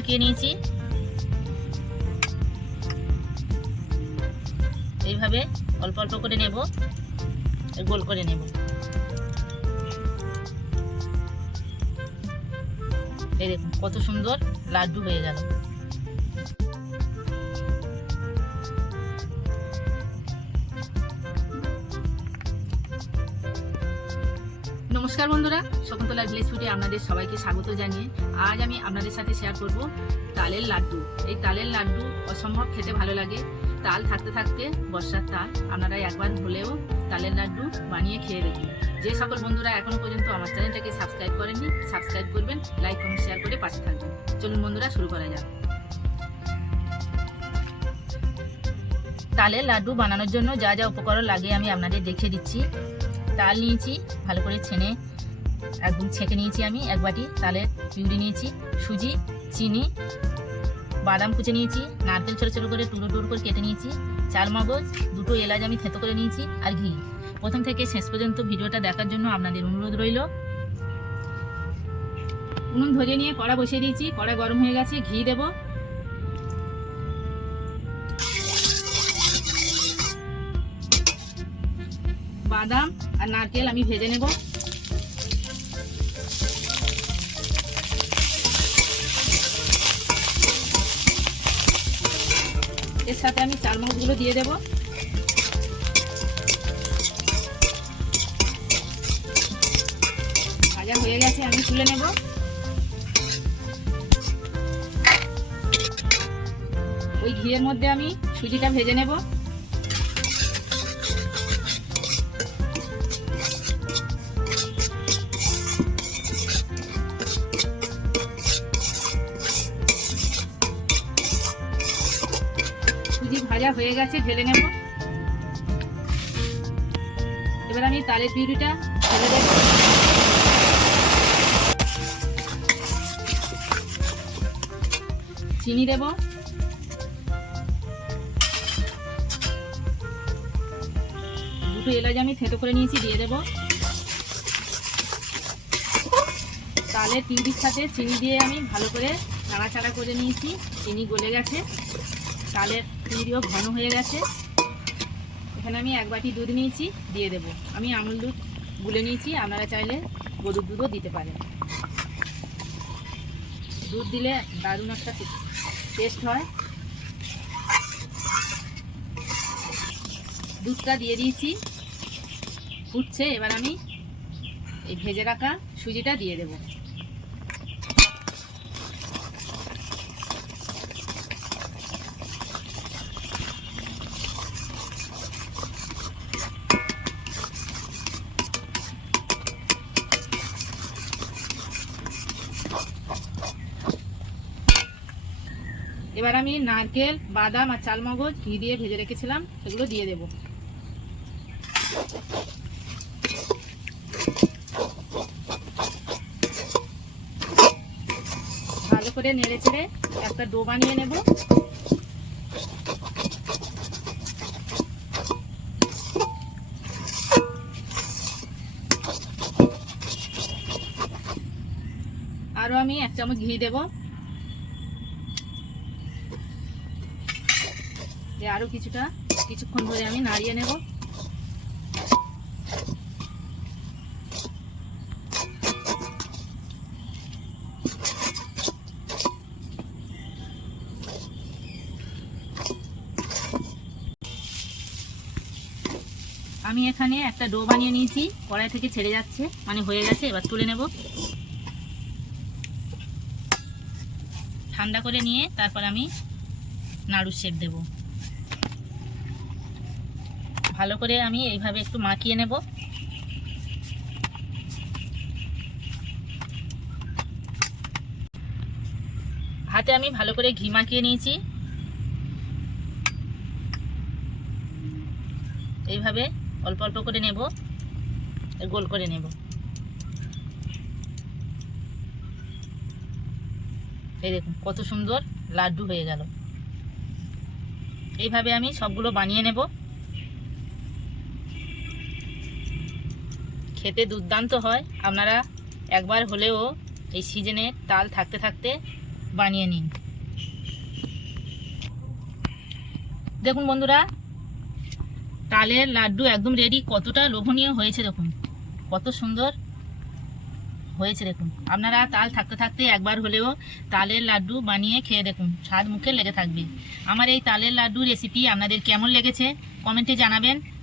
মাখিয়ে নিয়েছি। এইভাবে অল্প অল্প করে নেব, গোল করে নেব। এই দেখুন, কত সুন্দর লাড্ডু হয়ে গেল। নমস্কার বন্ধুরা, শকুন্তলা ভিলেজ ফুডে আপনাদের সবাইকে স্বাগত জানিয়ে আজ আমি আপনাদের সাথে শেয়ার করব তালের লাড্ডু। এই তালের লাড্ডু অসম্ভব খেতে ভালো লাগে। তাল থাকতে থাকতে বর্ষার তাল আপনারা একবার হলেও তালের লাড্ডু বানিয়ে খেয়ে দেখুন। যে সকল বন্ধুরা এখনও পর্যন্ত আমার চ্যানেলটাকে সাবস্ক্রাইব করেননি সাবস্ক্রাইব করবেন লাইক কমেন্ট শেয়ার করে পাশে থাকবেন। চলুন বন্ধুরা, শুরু করা যাক। তালের লাড্ডু বানানোর জন্য যা যা উপকরণ লাগে আমি আপনাদের দেখিয়ে দিচ্ছি। তাল নিয়েছি, ভালো করে ছেনে একদম ছেঁকে নিয়েছি আমি এক বাটি তালের পিউরি নিয়েছি, সুজি, চিনি, বাদাম কুচে নিয়েছি, নারকেল ছোটো ছোটো করে টুকরো টুকরো করে কেটে নিয়েছি চার মগজ, দুটো এলাচ আমি থেতো করে নিয়েছি আর ঘি। প্রথম থেকে শেষ পর্যন্ত ভিডিওটা দেখার জন্য আপনাদের অনুরোধ রইল। উনুন ধরিয়ে নিয়ে কড়া বসিয়ে দিয়েছি, কড়া গরম হয়ে গেছে, ঘি দেব। বাদাম আর নারকেল আমি ভেজে নেব। এর সাথে আমি চালমগজগুলো দিয়ে দেব। ভাজা হয়ে গেছে, আমি তুলে নেব। ওই ঘিয়ের মধ্যে আমি সুজিটা ভেজে নেব। সুজি ভাজা হয়ে গেছে, ঢেলে নেব। এবার আমি তালের পিউরিটা ঢেলে দেব। চিনি দেব। দুটো এলাচ আমি থেতো করে নিয়েছি, দিয়ে দেব। তালের পিউরির সাথে চিনি দিয়ে আমি ভালো করে নাড়াচাড়া করে নিয়েছি, চিনি গলে গেছে। তালের পিউরিও ঘন হয়ে গেছে। এখানে আমি এক বাটি দুধ নিয়েছি, দিয়ে দেব। আমি আমুল দুধ গুলে নিয়েছি, আপনারা চাইলে গরুর দুধও দিতে পারেন। দুধ দিলে দারুণ একটা টেস্ট হয়। দুধটা দিয়ে দিয়েছি। ফুটছে, এবার আমি এই ভেজে রাখা সুজিটা দিয়ে দেবো। এবার আমি নারকেল, বাদাম আর চালমগজ ঘি দিয়ে ভেজে রেখেছিলাম, সেগুলো দিয়ে দেব। ভালো করে নেড়ে চেড়ে একটা ডো বানিয়ে নেব। আরও আমি এক চামচ ঘি দেবো। দিয়ে আরও কিছুটা, কিছুক্ষণ ধরে আমি নাড়িয়ে নেব। আমি এখানে একটা ডো বানিয়ে নিয়েছি, কড়াই থেকে ছেড়ে যাচ্ছে মানে হয়ে গেছে, এবার তুলে নেব। ঠান্ডা করে নিয়ে তারপর আমি নাড়ু শেপ দেবো। ভালো করে আমি এইভাবে একটু মাখিয়ে নেব। হাতে আমি ভালো করে ঘি মাখিয়ে নিয়েছি। এইভাবে অল্প অল্প করে নেব, গোল করে নেব। এই দেখুন, কত সুন্দর লাড্ডু হয়ে গেল। এইভাবে আমি সবগুলো বানিয়ে নেব। খেতে দুর্দান্ত হয়। আপনারা একবার হলেও এই সিজনে তাল থাকতে থাকতে বানিয়ে নিন। দেখুন বন্ধুরা, তালের লাড্ডু একদম রেডি কতটা লোভনীয় হয়েছে দেখুন। কত সুন্দর হয়েছে দেখুন। আপনারা তাল থাকতে থাকতে একবার হলেও তালের লাড্ডু বানিয়ে খেয়ে দেখুন। স্বাদ মুখে লেগে থাকবে। আমার এই তালের লাড্ডু রেসিপি আপনাদের কেমন লেগেছে? কমেন্টে জানাবেন।